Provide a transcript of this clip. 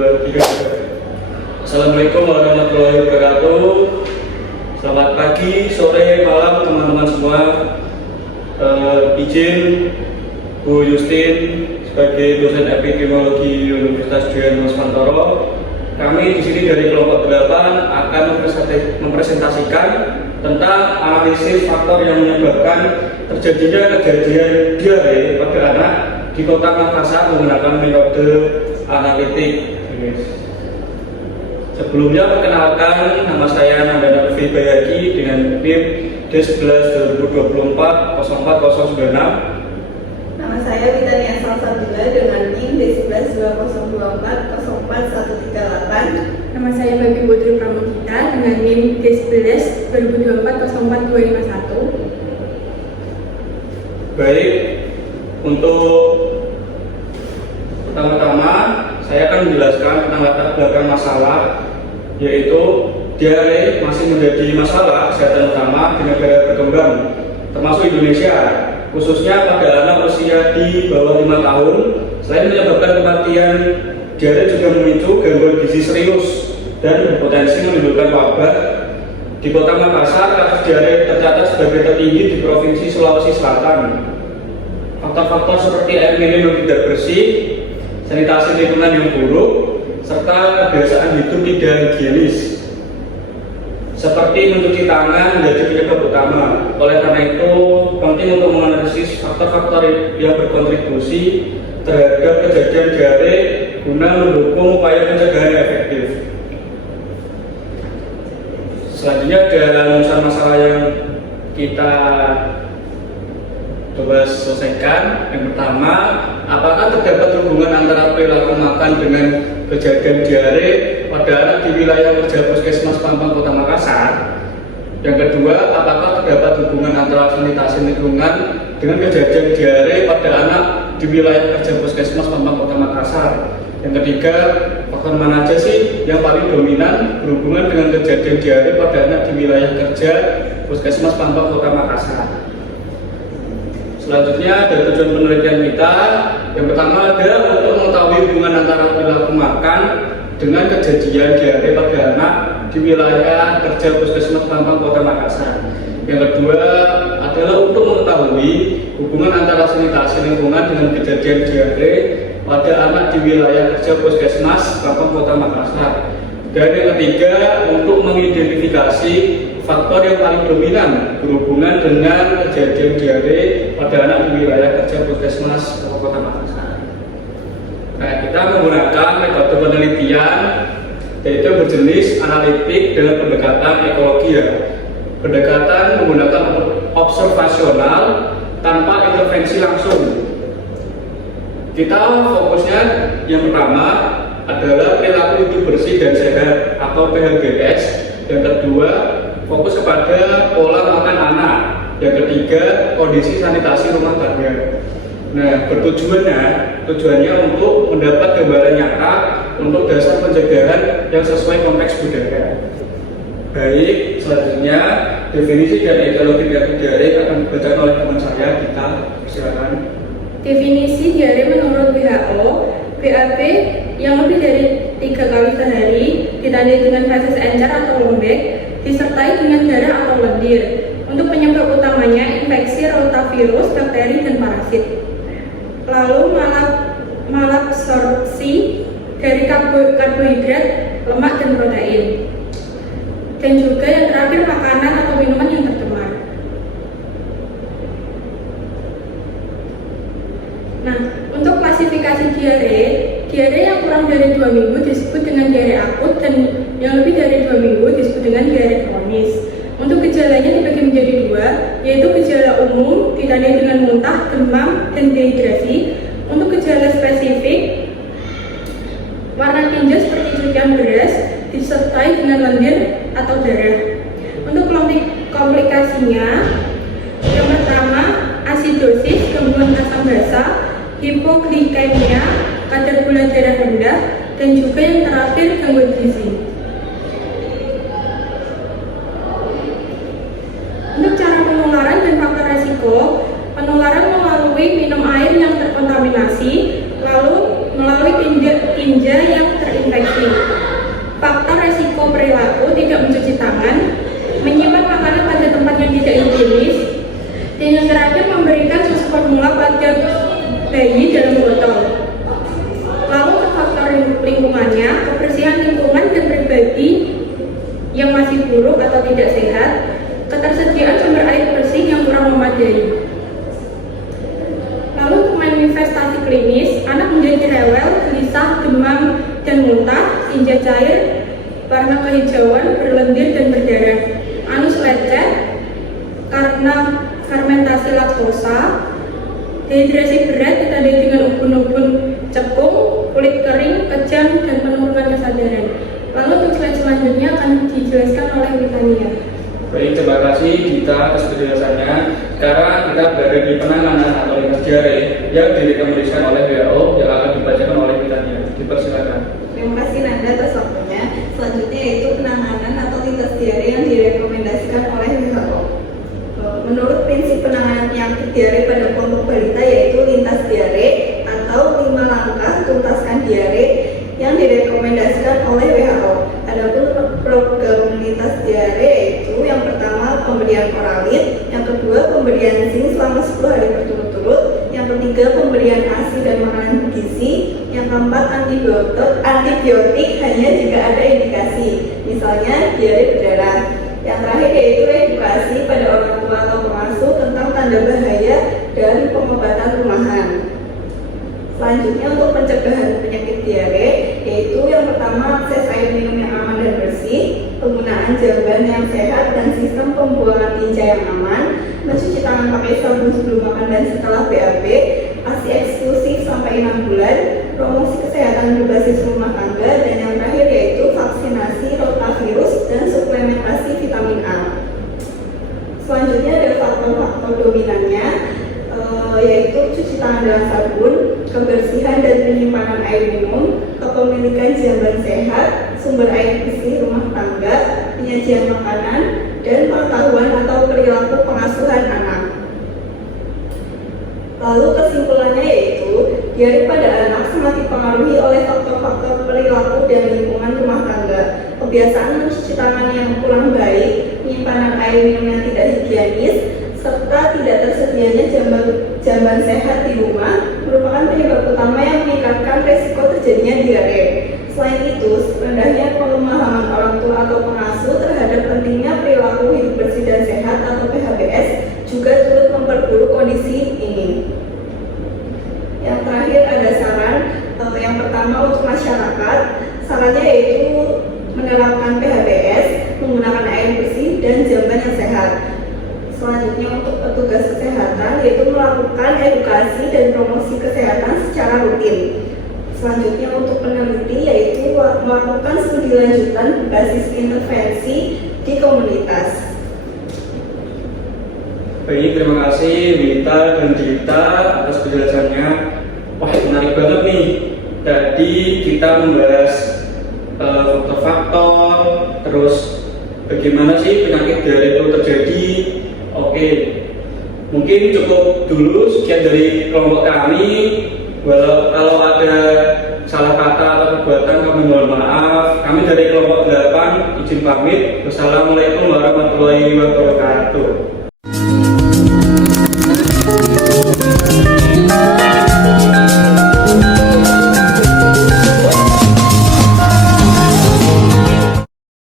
Assalamualaikum warahmatullahi wabarakatuh. Selamat pagi, sore, malam teman-teman semua. Izin Bu Justin sebagai dosen epidemiologi Universitas Dwi Nusantara. Kami di sini dari kelompok 8 akan mempresentasikan tentang analisis faktor yang menyebabkan terjadinya kejadian diare pada anak di Kota Makassar menggunakan metode analitik. Sebelumnya perkenalkan, nama saya Nandana Devi Bayaki dengan NIM D11 2024 04096. Nama saya Witania Salsabila dengan NIM D11 2024 04138. Nama saya Babi Putri Pramukita dengan NIM D11 2024 04251. Baik, untuk pertama-tama saya akan menjelaskan tentang latar belakang masalah, yaitu diare masih menjadi masalah kesehatan utama di negara berkembang, termasuk Indonesia, khususnya pada anak usia di bawah 5 tahun. Selain menyebabkan kematian, diare juga memicu gangguan gizi serius dan berpotensi menimbulkan wabah. Di Kota Makassar, kasus diare tercatat sebagai tertinggi di Provinsi Sulawesi Selatan. Faktor-faktor seperti air minum yang tidak bersih, sanitasi lingkungan yang buruk, serta kebiasaan hidup tidak higienis seperti mencuci tangan menjadi penyebab utama. Oleh karena itu, penting untuk menganalisis faktor-faktor yang berkontribusi terhadap kejadian diare guna mendukung upaya pencegahan yang efektif. Selanjutnya ada masalah yang kita coba selesaikan. Yang pertama, apakah terdapat hubungan antara perilaku makan dengan kejadian diare pada anak di wilayah kerja Puskesmas Pampang Kota Makassar? Yang kedua, apakah terdapat hubungan antara sanitasi lingkungan dengan kejadian diare pada anak di wilayah kerja Puskesmas Pampang Kota Makassar? Yang ketiga, faktor mana aja sih yang paling dominan berhubungan dengan kejadian diare pada anak di wilayah kerja Puskesmas Pampang Kota Makassar? Selanjutnya dari tujuan penelitian kita, yang pertama ada untuk mengetahui hubungan antara perilaku makan dengan kejadian diare pada anak di wilayah kerja Puskesmas Pampang Kota Makassar. Yang kedua adalah untuk mengetahui hubungan antara sanitasi lingkungan dengan kejadian diare pada anak di wilayah kerja Puskesmas Pampang Kota Makassar. Dan yang ketiga untuk mengidentifikasi faktor yang paling dominan berhubungan dengan kejadian diare pada anak di wilayah kerja Puskesmas Kota Makassar. Nah, kita menggunakan metode penelitian yaitu berjenis analitik dengan pendekatan ekologi ya. Pendekatan menggunakan observasional tanpa intervensi langsung. Kita fokusnya yang pertama adalah perilaku hidup bersih dan sehat atau PHBS. Yang kedua, fokus kepada pola makan anak. Yang ketiga, kondisi sanitasi rumah tangga. Nah, tujuannya untuk mendapat gambaran nyata untuk dasar pencegahan yang sesuai konteks budaya. Baik, selanjutnya definisi dan etiologi penyakit diare akan dibacakan oleh teman saya, kita silakan. Definisi diare menurut WHO, BAB yang lebih dari 3 kali sehari ditandai dengan feses encer atau lembek disertai dengan darah atau lendir. Untuk penyebab utamanya infeksi rotavirus, bakteri, dan parasit. Lalu malabsorpsi dari karbohidrat, lemak, dan protein. Dan juga yang terakhir makanan atau minuman yang tercemar. Nah, untuk klasifikasi diare yang kurang dari 2 minggu disebut dengan diare akut dan yang lebih dari 2 minggu disebut dengan diare kronis. Untuk gejalanya dibagi menjadi 2, yaitu gejala umum ditandai dengan muntah, demam, dan dehidrasi. Untuk gejala spesifik, warna tinja seperti cucian beras disertai dengan lendir atau darah. Untuk komplikasinya, yang pertama asidosis, gangguan asam basa, hipoglikemia, kadar gula darah rendah, dan juga yang terakhir gangguan gizi. Untuk cara penularan dan faktor resiko, penularan melalui minum air yang terkontaminasi, lalu melalui tinja yang terinfeksi serta resiko perilaku tidak mencuci tangan, menyimpan makanan pada tempat yang tidak higienis, dan yang terakhir memberikan susu formula pada bayi dalam botol. Lalu untuk faktor lingkungannya, kebersihan lingkungan dan pribadi yang masih buruk atau tidak sehat, ketersediaan sumber air bersih yang kurang memadai. Lalu untuk manifestasi klinis, anak menjadi rewel, gelisah, demam, dan muntah, tinja cair, warna kehijauan, berlendir dan berdarah. Anus lecet karena fermentasi laktosa, dehidrasi berat ditandai dengan ubun-ubun cekung, kulit kering, kejang, dan penurunan kesadaran. Lalu untuk slide selanjutnya akan dijelaskan oleh Witania. Baik, terima kasih Dita atas penjelasannya. Sekarang kita berada di penanganan atau lintas diare yang direkomendasikan oleh WHO yang akan dibacakan oleh Witania. Dipersilakan. Terima kasih Nanda atas waktunya. Selanjutnya yaitu penanganan atau lintas diare yang direkomendasikan oleh WHO. Menurut prinsip penanganan penyakit diare pada kelompok balita yaitu lintas diare atau 5 langkah tuntaskan diare yang direkomendasikan oleh WHO. Adapun program lintas diare yaitu yang pertama pemberian oralit, yang kedua pemberian zinc selama 10 hari berturut-turut, yang ketiga pemberian ASI dan makanan bergizi, yang keempat antibiotik hanya jika ada indikasi, misalnya diare berdarah. Yang terakhir yaitu edukasi pada orang tua atau pengasuh tentang tanda bahaya dari pengobatan rumahan. Selanjutnya untuk pencegahan penyakit diare yaitu yang pertama akses air minum yang aman dan bersih, penggunaan jamban yang sehat dan sistem pembuangan tinja yang aman, mencuci tangan pakai sabun sebelum makan dan setelah BAB, ASI eksklusif sampai 6 bulan, promosi kesehatan berbasis rumah tangga, dan yang terakhir yaitu vaksinasi rotavirus dan suplementasi vitamin A. Selanjutnya ada faktor-faktor dominannya yaitu cuci tangan dengan sabun, kebersihan dan penyimpanan air minum, kepemilikan jamban sehat, sumber air bersih rumah tangga, penyajian makanan, dan pengetahuan atau perilaku pengasuhan anak. Lalu kesimpulannya yaitu diare pada anak sangat dipengaruhi oleh faktor-faktor perilaku dan lingkungan rumah tangga, kebiasaan mencuci tangan yang kurang baik, penyimpanan air minum yang tidak higienis, serta tidak tersedianya jamban sehat di rumah merupakan penyebab utama yang meningkatkan resiko terjadinya diare. Selain itu, rendahnya pemahaman orang tua atau pengasuh terhadap pentingnya perilaku hidup bersih dan sehat atau PHBS juga turut memperburuk kondisi ini. Yang terakhir ada saran, yang pertama untuk masyarakat, sarannya yaitu menerapkan PHBS, menggunakan air bersih dan jamban yang sehat. Selanjutnya untuk petugas kesehatan yaitu melakukan edukasi dan promosi kesehatan secara rutin. Selanjutnya untuk peneliti yaitu melakukan studi lanjutan berbasis intervensi di komunitas. Baik, terima kasih Wita dan Dita atas penjelasannya. Wah, menarik banget nih. Tadi kita membahas faktor-faktor, terus bagaimana sih penyakit diare itu terjadi. Oke, mungkin cukup dulu sekian dari kelompok kami. Kalau ada salah kata atau perbuatan kami mohon maaf. Kami dari kelompok 8 izin pamit. Wassalamualaikum warahmatullahi wabarakatuh.